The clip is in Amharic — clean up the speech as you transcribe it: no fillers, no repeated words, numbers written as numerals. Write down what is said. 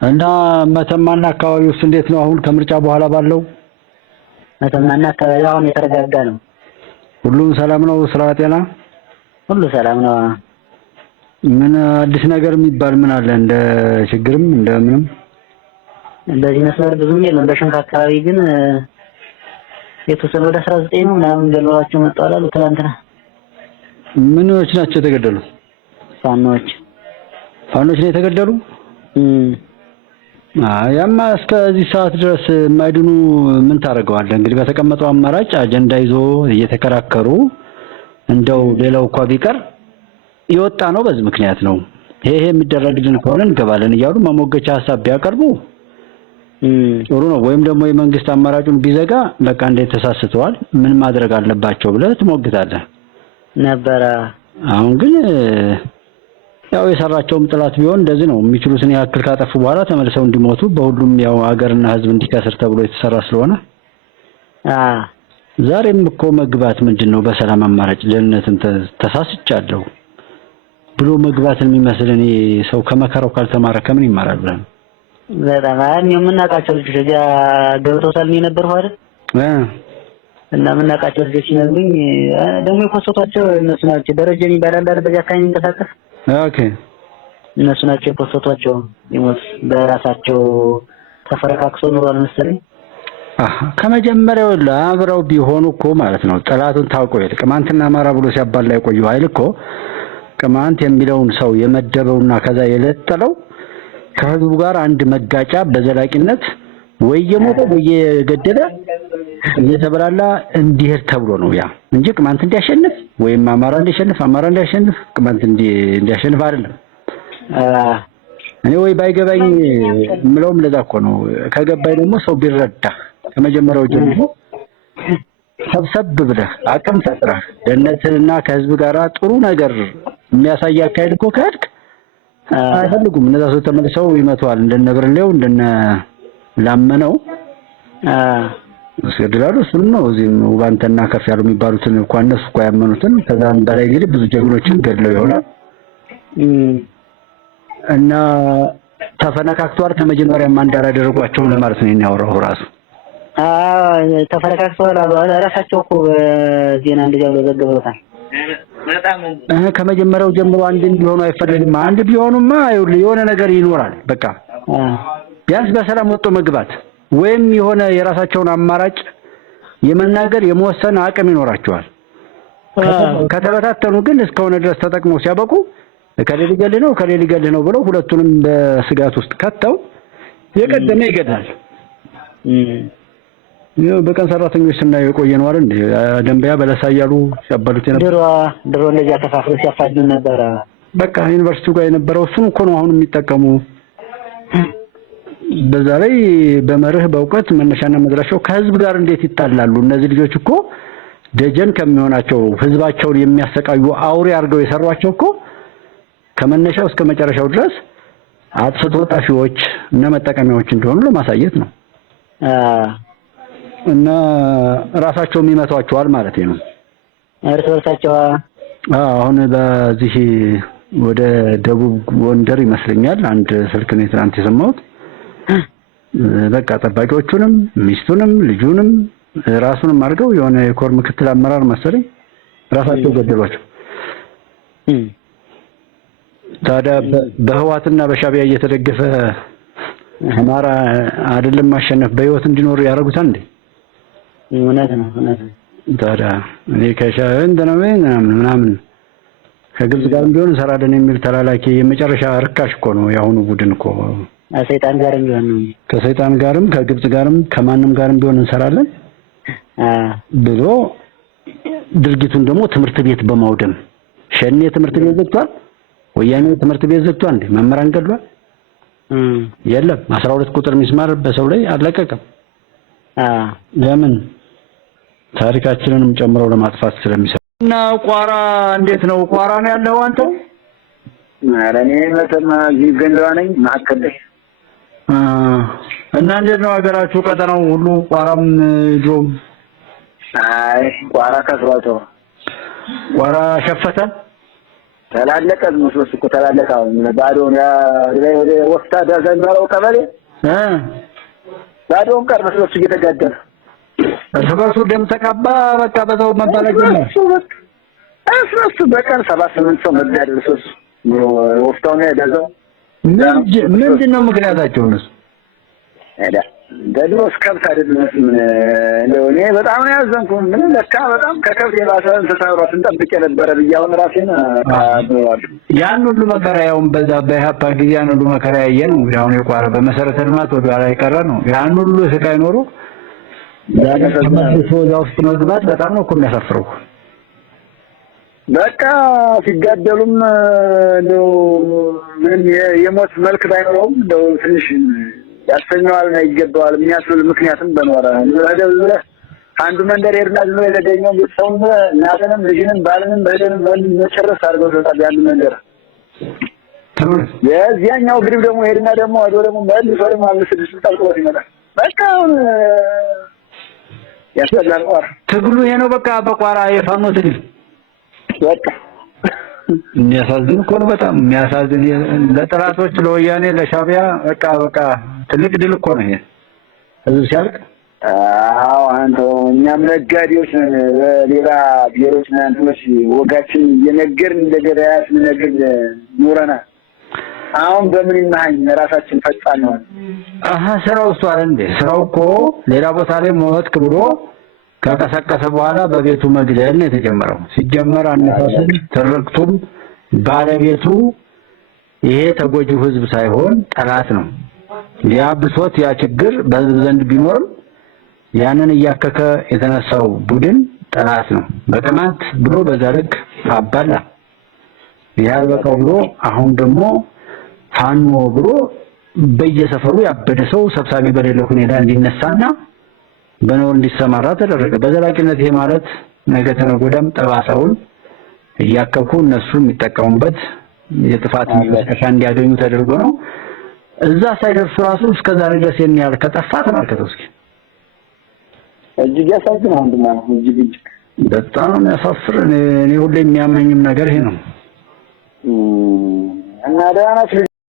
እና መተማና አካባቢው ውስጥ እንዴት ነው አሁን ከምርጫ በኋላ ባለው? መተማና አካባቢው አሁን የተረጋጋ ነው። ሁሉም ሰላም ነው? ስራ ጤና ሁሉ ሰላም ነው። ምን አዲስ ነገር የሚባል ምን አለ? እንደ ችግርም እንደምንም እንደዚህ መስመር ብዙም የለም። በሽንካ አካባቢ ግን የተወሰነ ወደ 19 ነው ምናምን ገለዋቸው መጣው አሉ ትላንትና። ምኖች ናቸው የተገደሉ? ፋኖች ነው የተገደሉ? ያማ እስከዚህ ሰዓት ድረስ የማይድኑ ምን ታደርገዋለህ? እንግዲህ በተቀመጠው አማራጭ አጀንዳ ይዞ እየተከራከሩ እንደው ሌላው እንኳን ቢቀር ይወጣ ነው በዚህ ምክንያት ነው ይሄ የሚደረግልን ከሆነ እንገባለን እያሉ መሞገቻ ሐሳብ ቢያቀርቡ ጥሩ ነው። ወይም ደግሞ የመንግስት አማራጩን ቢዘጋ በቃ እንዴት ተሳስተዋል ምን ማድረግ አለባቸው ብለህ ትሞግታለህ ነበር። አሁን ግን ያው የሰራቸውም ጥላት ቢሆን እንደዚህ ነው የሚችሉትን ያክል ካጠፉ በኋላ ተመልሰው እንዲሞቱ በሁሉም ያው ሀገርና ህዝብ እንዲከስር ተብሎ የተሰራ ስለሆነ ዛሬም እኮ መግባት ምንድነው በሰላም አማራጭ ደህንነትን ተሳስቻለሁ ብሎ መግባትን የሚመስል እኔ ሰው ከመከራው ካልተማረ ከምን ይማራል ብለን በጣም የምናውቃቸው ልጆች እዚያ ገብተውታል ነበር አይደል? እና የምናውቃቸው ልጆች ሲነግሩኝ ደግሞ የፖስቷቸው እነሱ ናቸው። ደረጃ የሚባል አለ በዚያ አካባቢ የሚንቀሳቀስ ኦኬ እነሱ ናቸው የፖስቷቸው ይሞት በራሳቸው ተፈረካክሰው ኑሯል መሰለኝ። ከመጀመሪያው ለአብረው ቢሆኑ እኮ ማለት ነው ጠላቱን ታውቀው ይልቅ ቅማንትና አማራ ብሎ ሲያባላ የቆየው ኃይል እኮ ቅማንት የሚለውን ሰው የመደበውና ከዛ የለጠለው ከህዝቡ ጋር አንድ መጋጫ በዘላቂነት ወይ የሞተ ወይ የገደለ እየተበላላ እንዲሄድ ተብሎ ነው ያ እንጂ ቅማንት እንዲያሸንፍ ወይም አማራ እንዲያሸንፍ ቅማንት እንዲያሸንፍ አይደለም። እኔ ወይ ባይገባኝ ምለውም ለዛ እኮ ነው። ከገባኝ ደግሞ ሰው ቢረዳ ከመጀመሪያው ጀምሮ ሰብሰብ ብለህ አቅም ፈጥረህ ደህንነትንና ከህዝብ ጋር ጥሩ ነገር የሚያሳይ አካሄድ እኮ ካድክ አይፈልጉም። እነዛ ሰው ተመልሰው ይመቷል እንደነብርሌው እንደነ ላመነው እስከድላሉ እሱን ነው እዚህም ውባንተና ከፍ ያሉ የሚባሉትን እንኳን እነሱ እኮ ያመኑትን ከዛም በላይ እንግዲህ ብዙ ጀግኖችን ገድለው ይሆናል እና ተፈነካክቷል። ከመጀመሪያም አንድ አላደረጓቸው ለማለት ነው የሚያወራው ራሱ ተፈነካክቷል ራሳቸው እኮ ዜና እንደዚያው ዘግበውታል። ከመጀመሪያው ጀምሮ አንድ እንዲሆኑ አይፈለግም። አንድ ቢሆኑማ የሆነ ነገር ይኖራል። በቃ ቢያንስ በሰላም ወጥቶ መግባት ወይም የሆነ የራሳቸውን አማራጭ የመናገር የመወሰን አቅም ይኖራቸዋል። ከተበታተኑ ግን እስከሆነ ድረስ ተጠቅመው ሲያበቁ ከሌሊ ገልህ ነው ብለው ሁለቱንም በስጋት ውስጥ ከተው የቀደመ ይገዳል። በቀን ሰራተኞች ስናየው የቆየ ነው አይደል? ደንበያ በለሳ እያሉ ሲያባሉት የነበረ ድሮ እንደዚያ ተፋፍሮ ሲያፋጁ ነበር። በቃ ዩኒቨርሲቲው ጋር የነበረው እሱን እኮ ነው አሁን የሚጠቀሙ። በዛ ላይ በመርህ በእውቀት መነሻና መድረሻው ከህዝብ ጋር እንዴት ይጣላሉ? እነዚህ ልጆች እኮ ደጀን ከሚሆናቸው ህዝባቸውን የሚያሰቃዩ አውሬ አድርገው የሰሯቸው እኮ ከመነሻው እስከ መጨረሻው ድረስ አጥፍቶ ጠፊዎች እና መጠቀሚያዎች እንደሆኑ ለማሳየት ነው። እና ራሳቸውም ይመቷቸዋል ማለት ነው። እርስ በርሳቸው አሁን በዚህ ወደ ደቡብ ጎንደር ይመስለኛል አንድ ስልክ ነው ትናንት የሰማሁት። በቃ ጠባቂዎቹንም ሚስቱንም ልጁንም ራሱንም አድርገው የሆነ የኮር ምክትል አመራር መሰለኝ ራሳቸው ገደሏቸው። ታዲያ በህዋትና በሻቢያ እየተደገፈ አማራ አይደለም ማሸነፍ በህይወት እንዲኖር ያደርጉታል እንዴ? እውነት ነው። ታዲያ እኔ ምናምን ከግብጽ ጋርም ቢሆን እንሰራለን የሚል ተላላኪ የመጨረሻ ርካሽ እኮ ነው ያሁኑ ቡድን እኮ ሰይጣን ጋርም ቢሆን ነው ከሰይጣን ጋርም ከግብጽ ጋርም ከማንም ጋርም ቢሆን እንሰራለን ብሎ ድርጊቱን ደግሞ ትምህርት ቤት በማውደም ሸኔ ትምህርት ቤት ዘግቷል። ወያኔ ትምህርት ቤት ዘግቷል እንዴ? መምህራን ገድሏል? የለም 12 ቁጥር ሚስማር በሰው ላይ አለቀቀም። ለምን? ታሪካችንንም ጨምረው ለማጥፋት ስለሚሰራ እና ቋራ እንዴት ነው? ቋራ ነው ያለው አንተ? አረኔ መተማ ገንዳዋ ነኝ ማከለ እና እንዴት ነው ሀገራችሁ ቀጠናው ሁሉ ቋራም ጆም? አይ ቋራ ከስሯቶ ቋራ ሸፈተ ተላለቀ መስሎስ እኮ ተላለቀ። ባዶውን ያ ወደ ወፍታ ዳዘንባለው ቀበሌ ባዶውን ቀር መስሎስ እየተጋደለ እርስ ደም ተቀባ። በቃ በዛው መባለግ ነው። እሱ በቀን 7-8 ሰው መዳደል ሶስ ወፍታው ነው ያዳዘው። ምንድነው ምክንያታቸው ነው? አይዳ ደድሮ ስከብት አይደለም እንደው እኔ በጣም ነው ያዘንኩት። ምን ለካ በጣም ከከብት የባሰ እንስሳውራት እንጠብቅ የነበረ ብያውን ራሴን አድዋል። ያን ሁሉ መከራ ያውን በዛ በኢህአፓ ጊዜ ያን ሁሉ መከራ ያየን እንግዲህ አሁን የቋረ በመሰረተ ልማት ወደ ኋላ የቀረ ነው። ያን ሁሉ ስቃይ ኖሮ ዛሬ ተመልሶ እዛ ውስጥ መግባት በጣም ነው እኮ የሚያሳፍረው። በቃ ሲጋደሉም እንደው ምን የሞት መልክ ባይኖርም እንደው ትንሽ ያስተኛዋል ነው ይገባዋል የሚያስብል ምክንያቱም በኖረ ለደብረ አንዱ መንደር ሄድና ዝም ብሎ ለደኛው ቤተሰቡ እናተንም ልጅንም ባልንም በደንም መጨረስ አድርገው ተጣጣ ያን መንደር የዚያኛው ግሪብ ደግሞ ሄድና ደግሞ ወደ ደግሞ መልሶ ደግሞ 5-6 ጠልቆት ይመጣል። በቃ ያስጠላል። ትግሉ ይሄ ነው በቃ በቋራ የፋኖ ትግል በቃ የሚያሳዝን እኮ ነው። በጣም የሚያሳዝን ለጥራቶች ለወያኔ ለሻቢያ በቃ ትልቅ ድል እኮ ነው ይሄ ህዝብ ሲያልቅ። አዎ አንተ እኛም ነጋዴዎች ነን። በሌላ ብሔሮች እና እንትኖች ወጋችን እየነገርን እንደገበያ ስንነግር ኑረናል። አሁን በምን ይናኝ ራሳችን ፈጻን ነው። ስራው እሱ አይደል እንዴ? ስራው እኮ ሌላ ቦታ ላይ ሞት ብሎ ከቀሰቀሰ በኋላ በቤቱ መግደል ነው የተጀመረው። ሲጀመር አነሳሱም ትርክቱም ባለቤቱ ይሄ ተጎጂው ህዝብ ሳይሆን ጠላት ነው። ያ ብሶት ያ ችግር በህዝብ ዘንድ ቢኖርም ያንን እያከከ የተነሳው ቡድን ጠላት ነው። በቅማንት ብሎ በዛልክ አባላ ያልበቃው ብሎ አሁን ደግሞ ፋኖ ብሎ በየሰፈሩ ያበደ ሰው ሰብሳቢ በሌለው ሁኔታ እንዲነሳና በነው እንዲሰማራ ተደረገ። በዘላቂነት ይሄ ማለት ነገ ተነጎዳም ጠባሳውን እያከኩ እነሱ የሚጠቀሙበት የጥፋት መቀሻ እንዲያገኙ ተደርጎ ነው። እዛ ሳይደርሱ ራሱ እስከዛሬ ድረስ የሚያል ከጠፋ ተመልከተው እስኪ። እጅግ ያሳዝናል። አንድማ እጅግ በጣም ያሳፍር። እኔ ሁሌ የሚያመኝም ነገር ይሄ ነው። እና ደህና